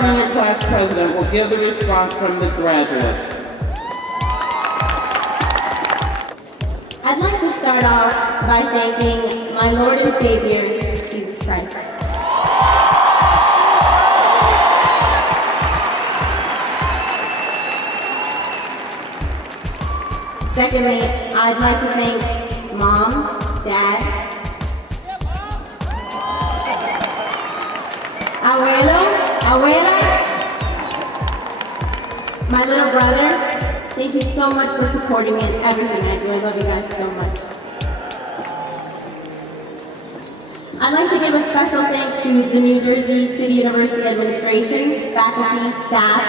senior class president will give the response from the graduates. I'd like to start off by thanking my Lord and Savior, Jesus Christ. Secondly, I'd like to thank Mom, Dad, Abuela, my little brother. Thank you so much for supporting me in everything I do. I love you guys so much. I'd like to give a special thanks to the New Jersey City University administration, faculty, staff,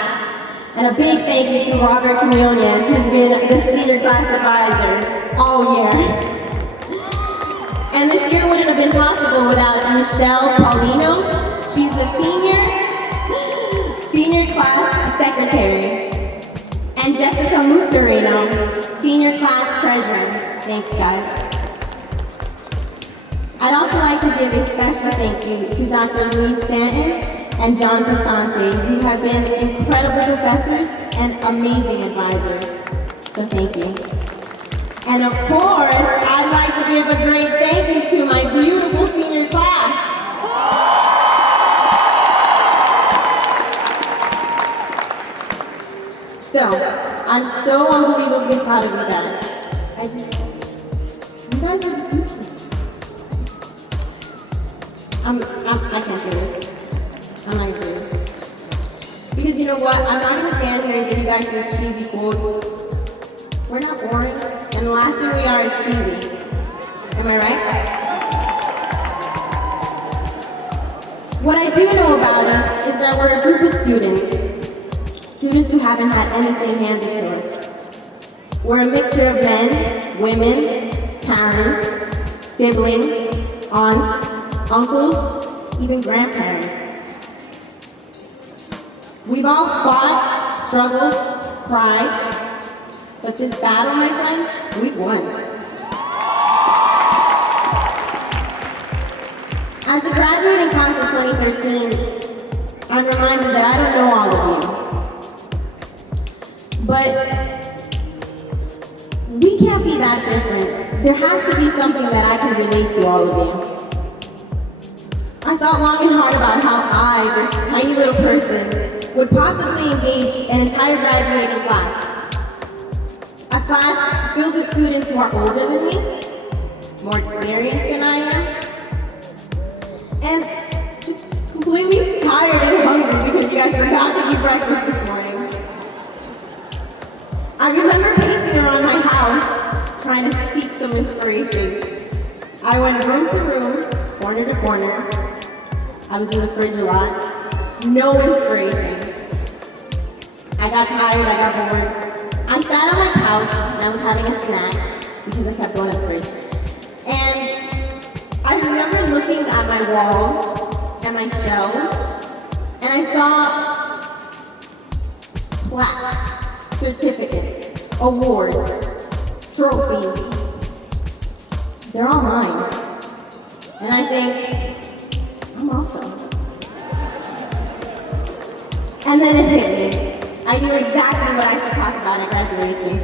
and a big thank you to Robert Quinones, who's been the senior class advisor all year. And this year wouldn't have been possible without Michelle Paulino. She's the senior class secretary. And Jessica Musarino, senior class treasurer. Thanks, guys. I'd also like to give a special thank you to Dr. Louise Stanton and John Passante, who have been incredible professors and amazing advisors. So thank you. And of course, I'd like to give a great thank you to my beautiful senior class. So, I'm so unbelievably proud of you guys. You guys are the future. I can't do this. I'm not gonna do this. Because you know what? I'm not gonna stand here and give you guys some cheesy quotes. We're not boring, and the last thing we are is cheesy. Am I right? What I do know about us is that we're a group of students who haven't had anything handed to us. We're a mixture of men, women, parents, siblings, aunts, uncles, even grandparents. We've all fought, struggled, cried, but this battle, my friends, we've won. As a graduating class of 2013, I'm reminded that I don't know all of you. But we can't be that different. There has to be something that I can relate to all of you. I thought long and hard about how I, this tiny little person, would possibly engage an entire graduating class. A class filled with students who are older than me, more experienced than I am, and just completely tired and hungry because you guys forgot to eat breakfast this morning. I remember pacing around my house, trying to seek some inspiration. I went room to room, corner to corner. I was in the fridge a lot. No inspiration. I got tired, I got bored. I sat on my couch and I was having a snack because I kept going to the fridge. And I remember looking at my walls and my shelves, and I saw plaques, certificates, awards, trophies. They're all mine. And I think, I'm awesome. And then it hit me. I knew exactly what I should talk about at graduation.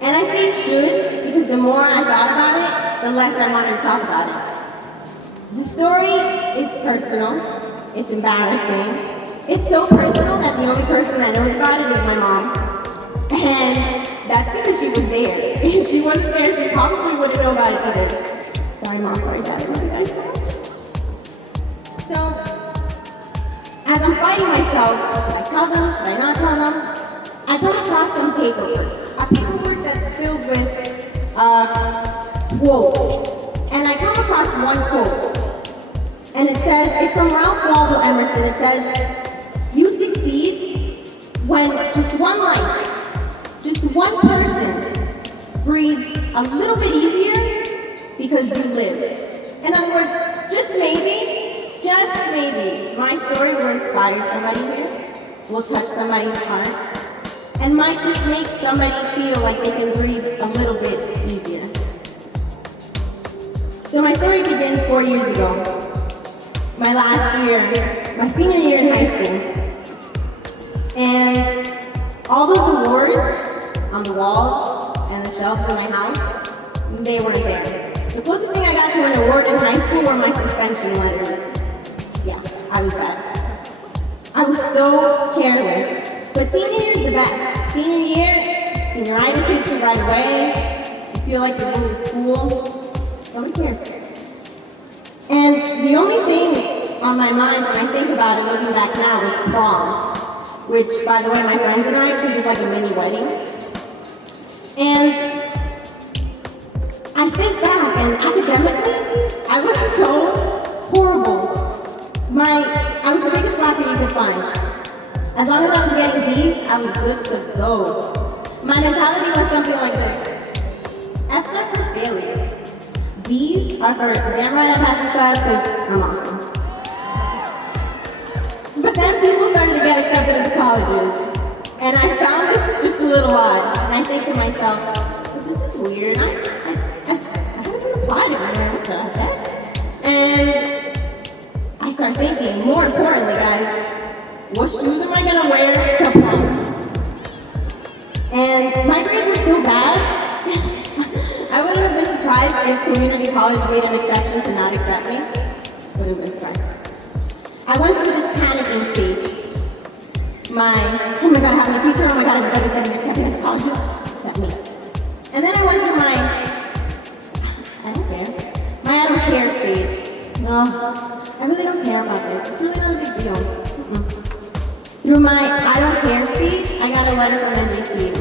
And I say should because the more I thought about it, the less I wanted to talk about it. The story is personal. It's embarrassing. It's so personal that the only person that knows about it is my mom. And that's because she was there. If she wasn't there, she probably wouldn't know about it either. Sorry, Mom. Sorry, Dad. I love you guys so much. So, as I'm fighting myself, should I tell them? Should I not tell them? I come across some paperwork. A paperwork that's filled with quotes. And I come across one quote. And it says, it's from Ralph Waldo Emerson. It says, you succeed when just one life, just one person breathes a little bit easier because you live. In other words, just maybe, my story will inspire somebody here, will touch somebody's heart, and might just make somebody feel like they can breathe a little bit easier. So my story begins 4 years ago, my last year my senior year in high school. And all those awards on the walls and the shelves in my house, they weren't there. The closest thing I got to an award in high school were my suspension letters. Yeah, I was bad. I was so careless. But senior year is the best. Senior year, senioritis hits you right away. You feel like you're going to school. Nobody cares. And the only thing on my mind when I think about it, looking back now, was prom. Which, by the way, my friends and I treated like a mini wedding. And I think back, and academically, I was so horrible. I was the biggest slacker you could find. As long as I was getting D's, I was good to go. My mentality was something like this. F's are for failures. B's are for damn right I passed this class because I'm awesome. But then people started to get accepted into colleges. And I found this just a little odd. And I think to myself, this is weird. I haven't even applied anywhere. What the heck? And I start thinking, more importantly, guys, what shoes am I gonna wear to prom? And my grades were so bad, I wouldn't have been surprised if community college made an exception to not accept me. Wouldn't have been surprised. I went through this panicking stage. Oh my god, I have no future, oh my god, everybody's getting accepted into colleges, except me. And then I went through I don't care stage. No, I really don't care about this. It's really not a big deal. Through my I don't care stage, I got a letter from NJCU.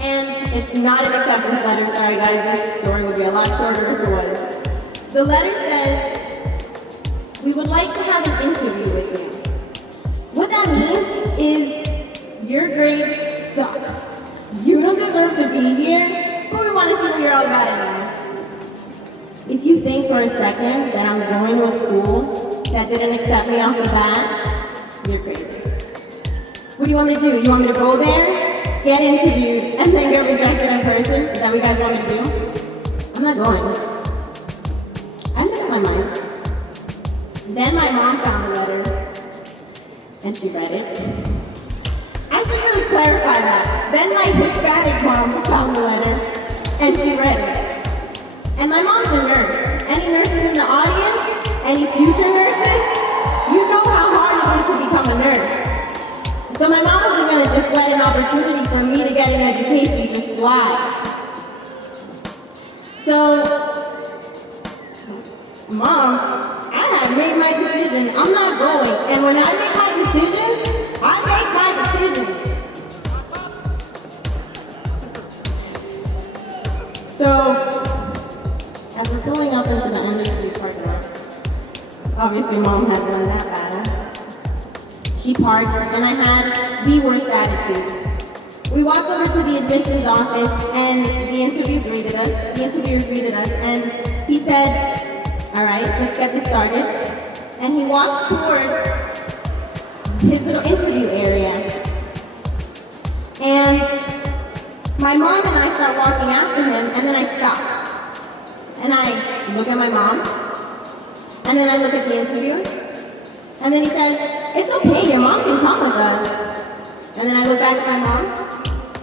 And it's not an acceptance letter, sorry guys, this story would be a lot shorter if it was. The letter says, we would like to have an interview with you. What that means is your grades suck. You don't deserve to be here, but we want to see what you're all about anyway. If you think for a second that I'm going to a school that didn't accept me off the bat, you're crazy. What do you want me to do? You want me to go there, get interviewed, and then get rejected in person? Is that what you guys want me to do? I'm not going. I made up my mind. Then my mom found the letter, and she read it. I should really clarify that. Then my Hispanic mom found the letter, and she read it. And my mom's a nurse. Any nurses in the audience? Any future nurses? You know how hard it is to become a nurse. So my mom wasn't going to just let an opportunity for me to get an education just slide. So, Mom, I had made my decision. I'm not going. And when I make my decisions, I make my decisions. So, as we're pulling up into the NJCU parking lot, obviously Mom had run that battle. She parked, and I had the worst attitude. We walked over to the admissions office, and the interviewer greeted us, and he said, all right, let's get this started. And he walks toward his little interview area. And my mom and I start walking after him, and then I stop. And I look at my mom, and then I look at the interviewer, and then he says, it's okay, your mom can come with us. And then I look back at my mom,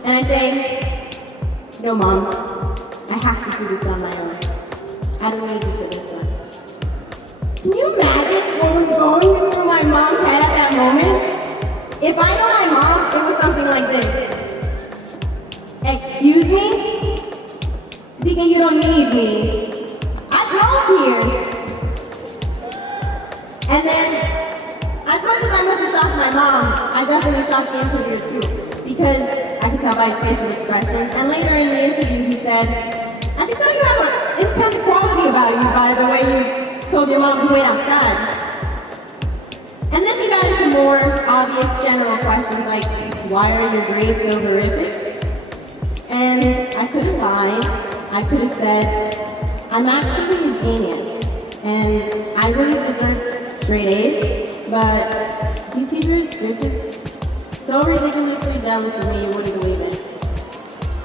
and I say, no mom, I have to do this on my own. I don't need you for this one. Can you imagine what was going through my mom's head at that moment? If I know my mom, it was something like this. Excuse me? Because you don't need me. I drove here. And then, as much as I must have shocked my mom, I definitely shocked the interviewer too. Because I could tell by his facial expression. And later in the interview, he said, I can tell you have an intense quality about you by the way you told your mom to wait outside. And then we got into more obvious general questions like, why are your grades so horrific? And I could have lied. I could have said, I'm actually a genius. And I really deserve straight A's. But these teachers, they're just so ridiculously jealous of me, you wouldn't believe it.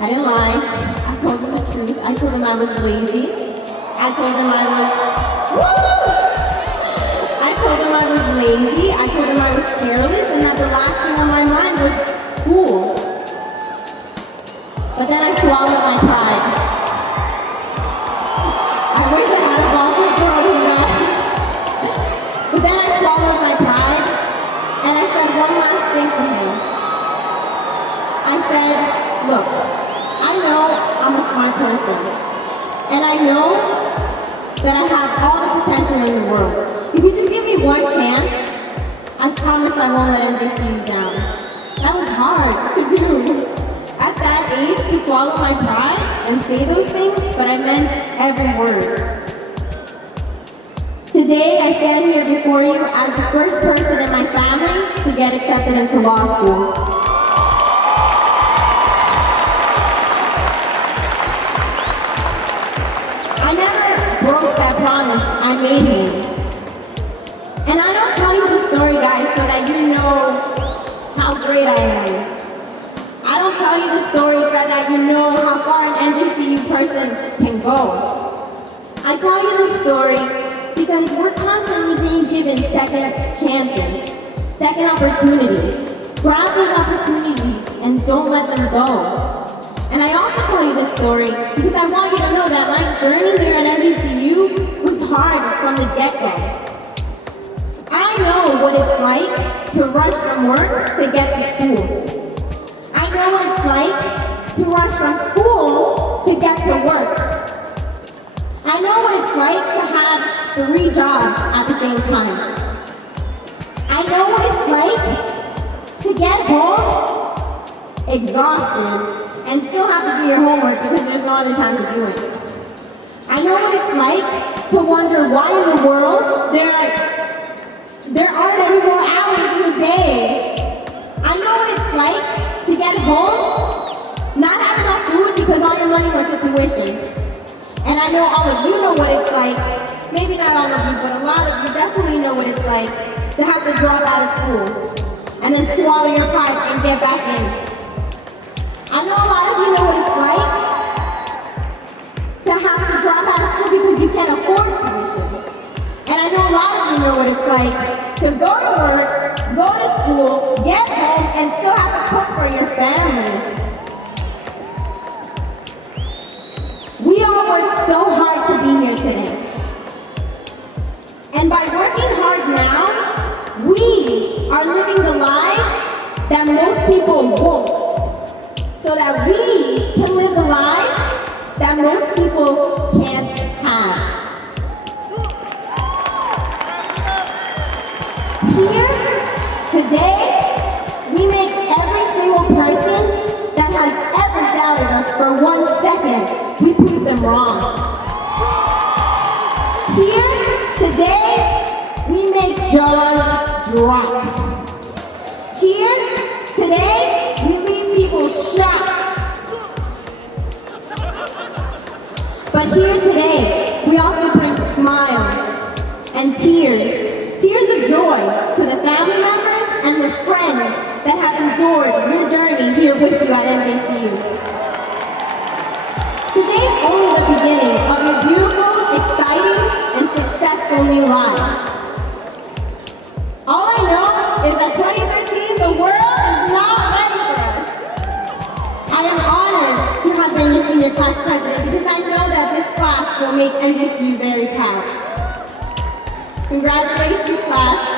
I didn't lie. I told them the truth. I told them I was lazy. I told them I was, woo! I told them I was lazy, I told them I was careless, and that the last thing on my mind was school. But then I swallowed my pride. I wish I had a ball to throw him back. But then I swallowed my pride, and I said one last thing to him. I said, look, I know I'm a smart person, and I know that I have all the potential in the world. If you just give me one chance, I promise I won't let NJCU down. That was hard to do. At that age, to swallow my pride and say those things, but I meant every word. Today, I stand here before you as the first person in my family to get accepted into law school. I never broke that promise I made him. And I don't tell you the story, guys, so that you know how great I am. I don't tell you the story so that you know how far an NJCU person can go. I tell you the story because we're constantly being given second chances, second opportunities. Grab these opportunities and don't let them go. And I also tell you this story because I want you to know that my journey here at NJCU was hard from the get-go. I know what it's like to rush from work to get to school. I know what it's like to rush from school to get to work. I know what it's like to have 3 jobs at the same time. I know what it's like to get home exhausted and still have to do your homework because there's no other time to do it. I know what it's like to wonder why in the world there aren't any more hours in the day. I know what it's like to get home, not have enough food because all your money went to tuition. And I know all of you know what it's like, maybe not all of you, but a lot of you definitely know what it's like to have to drop out of school and then swallow your pride and get back in. I know a lot of you know what it's like to have to drop out of school because you can't afford tuition. And I know a lot of you know what it's like to go to work, go to school, get home, and still have to cook for your family. We all worked so hard to be here today. And by working hard now, we are living the lives that most people won't. So that we can live the lives that most people can't have. Here, today, we make every single person that has ever doubted us for 1 second, we prove them wrong. Here, today, we make jaws drop. Here, today, we leave people shocked. But here today, we also bring smiles and tears of joy to the family members and the friends that have endured your journey here with you at NJCU. Today is only the beginning of your beautiful, exciting, and successful new lives. All I know is that 2013, the world is not ready for us. I am honored to have been your senior class president because I know that this class will make NJCU very proud. Congratulations, class.